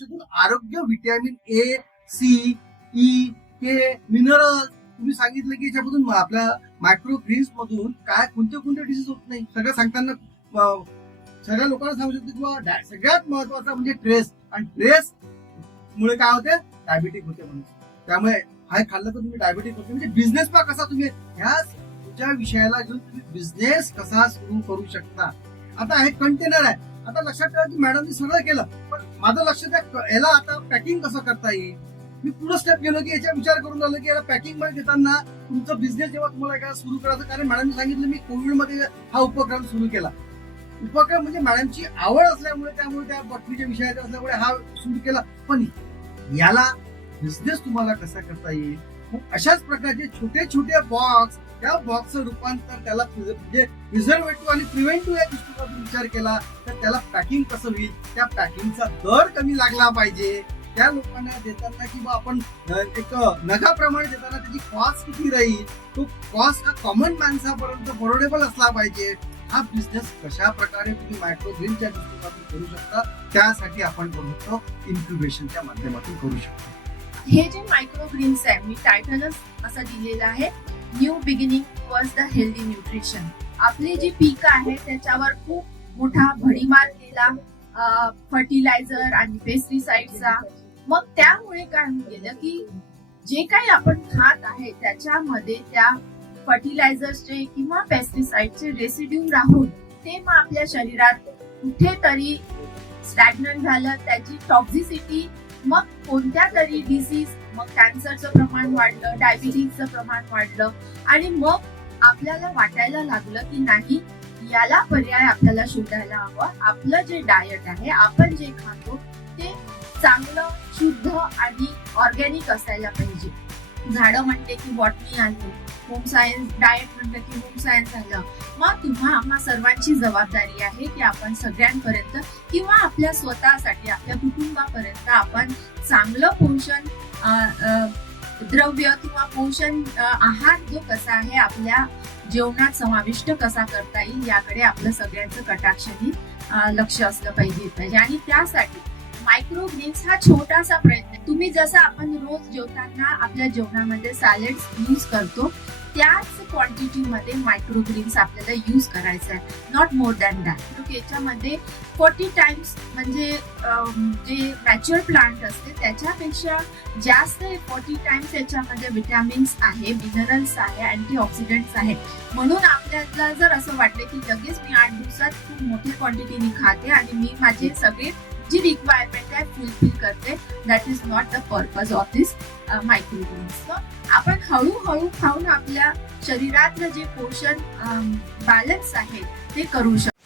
त्याच्यातून आरोग्य vitamin A C E K mineral तुम्ही सांगितलं की याच्यामधून आपल्या मायक्रो ग्रीन्स मधून काय कोणते कोणते डिसीज होत नाही. सगळं सांगताना सगळ्या लोकांना सांगू शकतो किंवा सगळ्यात महत्त्वाचा म्हणजे ट्रेस आणि ट्रेस मुळे काय होते? डायबिटिक होते म्हणून. त्यामुळे हा खाल्लं तर तुम्ही डायबिटिक होते. म्हणजे बिझनेस पा कसा तुम्ही ह्या तुमच्या विषयाला घेऊन तुम्ही बिझनेस कसा सुरू करू शकता. आता हे कंटेनर आहे. आता लक्षात ठेवा की मॅडमनी सगळं केलं पण माझं लक्ष त्या याला आता पॅकिंग कसं करता येईल? मी पुढे स्टेप गेलो की याचा विचार करून आलो की याला पॅकिंगमध्ये देताना तुमचं बिझनेस जेव्हा तुम्हाला काय सुरू करायचं कारण मॅडमनी सांगितलं मी कोविडमध्ये हा उपक्रम सुरू केला. उपक्रम म्हणजे मॅडमची आवड असल्यामुळे त्यामुळे त्या बातमीच्या विषयाचा असल्यामुळे हा सुरू केला. पण याला बिझनेस तुम्हाला कसा करता येईल? मग अशाच प्रकारचे छोटे छोटे बॉक्स त्या बॉक्सचं रूपांतर त्याला म्हणजे प्रिझर्वेटिव्ह आणि प्रिव्हेंटिव्ह या दृष्टिकोनातून विचार केला तर त्याला पॅकिंग कसं होईल? त्या पॅकिंगचा दर कमी लागला पाहिजे. त्या लोकांना देताना किंवा आपण एक नगाप्रमाणे देताना त्याची कॉस्ट किती राहील? तो कॉस्ट हा कॉमन माणसापर्यंत परवडेबल असला पाहिजे. हा बिझनेस कशा प्रकारे तुम्ही मायक्रो ग्रीनच्या दृष्टिकोनातून करू शकता त्यासाठी आपण करू शकतो इन्क्युबेशनच्या माध्यमातून करू शकतो. हे जे मायक्रो ग्रीन्स आहे मी टायटलच असा दिलेला आहे. New beginning was the healthy nutrition आपले जे पीक आहे त्याच्यावर खूप मोठा भडीमार केला फर्टिलायझर आणि पेस्टिसाइडचा मग त्यामुळे काय होऊन गेलं की जे काही आपण खात आहे त्याच्यामध्ये त्या फर्टिलायझरचे किंवा पेस्टिसाइडचे रेसिड्यू राहून ते मग आपल्या शरीरात कुठेतरी स्टॅग्नंट झालं त्याची टॉक्झिसिटी मग कोणत्या तरी डिसीज मग कॅन्सरचं प्रमाण वाढलं डायबिटीजचं प्रमाण वाढलं आणि मग आपल्याला वाटायला लागलं की नाही याला पर्याय आपल्याला शोधायला हवा. आपलं जे डायट आहे आपण जे खातो ते चांगलं शुद्ध आणि ऑर्गॅनिक असायला पाहिजे. झाडं म्हणते की बॉटनी आली होम सायन्स डाएट म्हणतं की होम सायन्स आलं मग तुम्हा आम्हा सर्वांची जबाबदारी आहे की आपण सगळ्यांपर्यंत किंवा आपल्या स्वतःसाठी आपल्या कुटुंबापर्यंत आपण चांगलं पोषण द्रव्य किंवा पोषण आहार जो कसा आहे आपल्या जेवणात समाविष्ट कसा करता येईल याकडे आपलं सगळ्यांचं कटाक्षही लक्ष असलं पाहिजे. पाहिजे आणि त्यासाठी मायक्रो ग्रीन्स हा छोटासा प्रयत्न. तुम्ही जसं आपण रोज जेवताना आपल्या जेवणामध्ये सॅलेड यूज करतो त्याच क्वांटिटीमध्ये मायक्रोग्रीन्स आपल्याला यूज करायचं आहे नॉट मोर दॅन दॅट याच्यामध्ये फोर्टी टाइम्स म्हणजे जे मॅच्युअर प्लांट असते त्याच्यापेक्षा जास्त फोर्टी टाइम्स याच्यामध्ये विटॅमिन्स आहे मिनरल्स आहे अँटीऑक्सिडंट्स आहे. म्हणून आपल्याला जर असं वाटलं की लगेच मी आठ दिवसात खूप मोठी क्वांटिटीने खाते आणि मी माझे सगळे जी रिक्वायरमेंट आहे फुलफिल करते that is not the purpose of this microgreens आपण हळूहळू खाऊन आपल्या शरीरातलं जे पोषण um, बॅलन्स आहे ते करू शकतो.